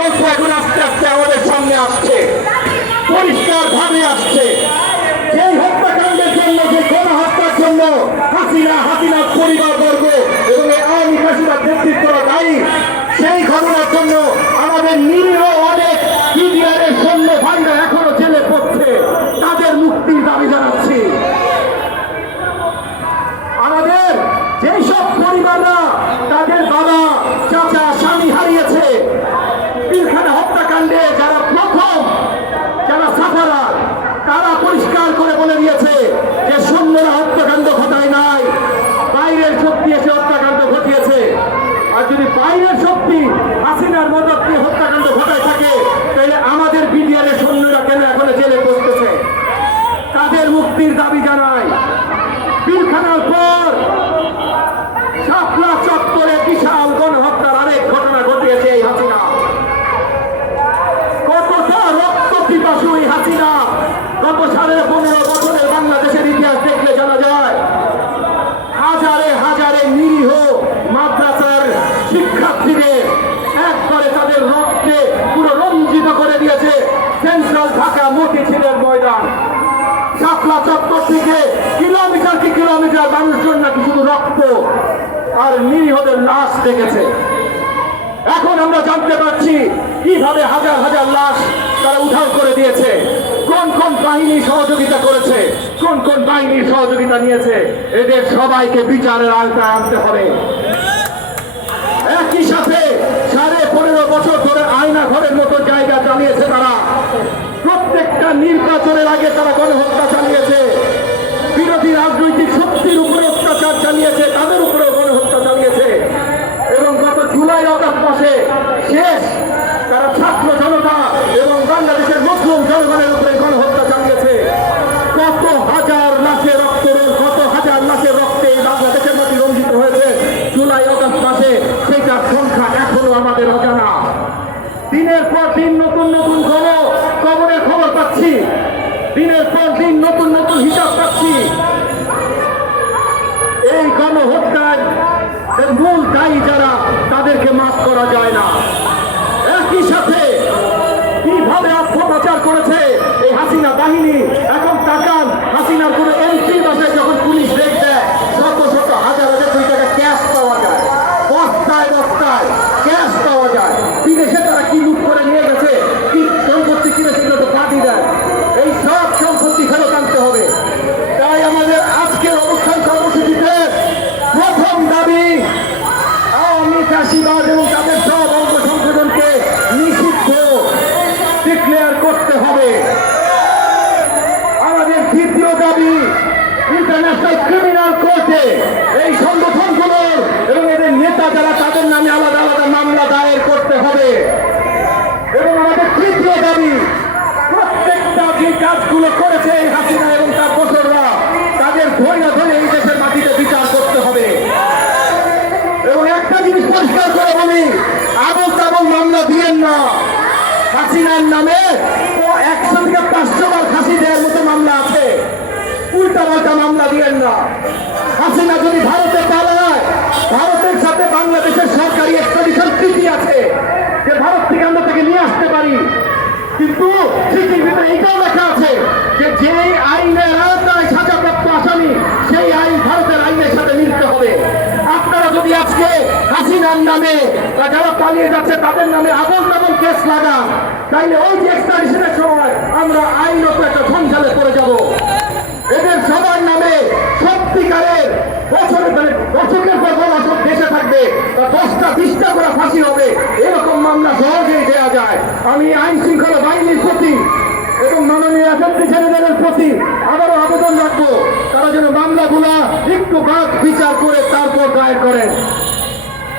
তথ্য এখন আস্তে আস্তে আমাদের সামনে আসছে, পরিষ্কার ভাবে আসছে। সেই হত্যাকাণ্ডের জন্য, যে গণহত্যার জন্য হাসিনার পরিবারবর্গ এবং এই আওয়ামী ফ্যাসিবাদ নেতৃত্বরা দায়ী, সেই ঘটনার জন্য আমাদের নিরীহ অনেক বিডিআরের সৈন্য ভাইরা এখনো জেলে পড়ছে। তাদের মুক্তির দাবি জানাচ্ছি। আমাদের যেসব পরিবাররা তাদের বাবা, চাচা, স্বামী হারিয়েছে পিলখানা হত্যাকাণ্ডে, যারা সাফারার, তারা পরিষ্কার করে বলে দিয়েছে যে সৈন্যরা হত্যাকাণ্ড ঘটায় নাই, বাইরের শক্তি এসে হত্যাকাণ্ড ঘটিয়েছে। আর যদি বাইরের শক্তি হাসিনার মদত দিয়ে হত্যাকাণ্ড ঘটায় থাকে, তাহলে আমাদের বিডিআরের সৈন্যরা কেন এখনো জেলে পড়তেছে? তাদের মুক্তির দাবি জানায়। পিলখানার পর শাপলা চত্বরে বিশাল গণহত্যার আরেক ঘটনা ঘটিয়েছে এই হাসিনা। কতটা রক্ত পিপাসু এই হাসিনা! গত 15.5 বছরের বাংলাদেশের ইতিহাস দেখলে জানা যায়, হাজারে নিরীহ মাদ্রাসার শিক্ষার্থীদের একবারে তাদের রক্তে পুরো রঞ্জিত করে দিয়েছে সেন্ট্রাল ঢাকা মতিঝিলের ময়দান। শাপলা চত্বর থেকে কিলোমিটার মানুষজন নাকি শুধু রক্ত আর নিরীহদের লাশ দেখেছে। এখন আমরা জানতে পারছি কিভাবে হাজার লাশ তারা উদ্ধার করে দিয়েছে, কোন বাহিনী সহযোগিতা করেছে, কোন বাহিনীর সহযোগিতা নিয়েছে। এদের সবাইকে বিচারের আওতায় আনতে হবে। একই সাথে 15.5 বছর ধরে আয়না ঘরের মতো জায়গা চালিয়েছে তারা। প্রত্যেকটা নির্বাচনের আগে তারা গণহত্যা চালিয়েছে, বিরোধী রাজনৈতিক শক্তির উপরে অত্যাচার চালিয়েছে, তাদের উপরে গণহত্যা চালিয়েছে। এবং গত জুলাই আগস্ট মাসে শেষ তারা ছাত্র জনতা এবং বাংলাদেশের মুসলিম জনগণের উপরে গণহত্যা চালিয়েছে। কত হাজার লাশের রক্তে বাংলাদেশের মাটি রঞ্জিত হয়েছে জুলাই আগস্ট মাসে, সেটার সংখ্যা এখনো আমাদের অজানা। দিনের পর দিন নতুন খবরের খবর পাচ্ছি, দিনের পর দিন নতুন হিসাব পাচ্ছি। এই গণহত্যার মূল দায়ী যারা, তাদেরকে মাফ করা যায় না। একই সাথে কিভাবে অপপ্রচার করেছে এই হাসিনা বাহিনী। এখন তাকান, হাসিনার কোনো এন্ট্রি বাসায় যখন পুলিশ রেড দেয়, শত হাজার কোটি টাকা ক্যাশ পাওয়া যায়, বস্তায় ক্যাশ পাওয়া যায়। বিদেশে তারা কি লুট করে নিয়ে গেছে, কি সম্পত্তি কিনে সেগুলো তো পাঠি দেয়। এই সব সম্পত্তি ফেরত আনতে হবে। তাই আমাদের আজকের অবস্থান কর্মসূচিতে প্রথম দাবি, আওয়ামী ফ্যাসিবাদ এবং তাদের সব অঙ্গ সংশোধনকে নিষিদ্ধ ডিক্লেয়ার করতে হবে। আমাদের দ্বিতীয় দাবি, ইন্টারন্যাশনাল ক্রিমিনাল কোর্টে এই সংগঠনগুলোর এবং এদের নেতা যারা, তাদের নামে আলাদা মামলা দায়ের করতে হবে। এবং আমাদের তৃতীয় দাবি, প্রত্যেকটা যে কাজগুলো করেছে এই হাসিনা এবং তার বছররা, তাদের ধরে এই দেশের মাটিতে বিচার করতে হবে। এবং একটা জিনিস পরিষ্কার করে বলি, আবল মামলা দিয়েন না। হাসিনার নামে 100 থেকে 500 বার ফাঁসি দেওয়ার মতো মামলা আছে, উল্টাপাল্টা মামলা দিয়েন না। হাসিনা যদি ভারতে পালায়, ভারতের সাথে বাংলাদেশের সরকারি এক্সট্রাডিশন ট্রিটি আছে, যে ভারত থেকে আমরা তাকে নিয়ে আসতে পারি। কিন্তু ট্রিটির ভিতরে এটাও লেখা আছে যে যেই আইনের আওতায় সাজাপ্রাপ্ত আসামি, সেই আইন ভারতের আইনের সাথে মিলতে হবে। আপনারা যদি আজকে হাসিনার নামে বা যারা পালিয়ে যাচ্ছে তাদের নামে আবল কেস লাগান, তাইলে ওই যে এক্সট্রাডিশনের সময় আমরা আইনত একটা ঝঞ্ঝালে পড়ে যাব। এদের সবার নামে সত্যিকারের বছরের পর বছর দেশে থাকবে, 10টা 20টা করে ফাঁসি হবে, এরকম মামলা সহজেই দেওয়া যায়। আমি আইন শৃঙ্খলা বাহিনীর প্রতি এবং মাননীয় অ্যাসেম্বলি জেনারেলের প্রতি আবারও আবেদন রাখবো, তারা যেন মামলাগুলা একটু বাদ বিচার করে তারপর দায়ের করেন।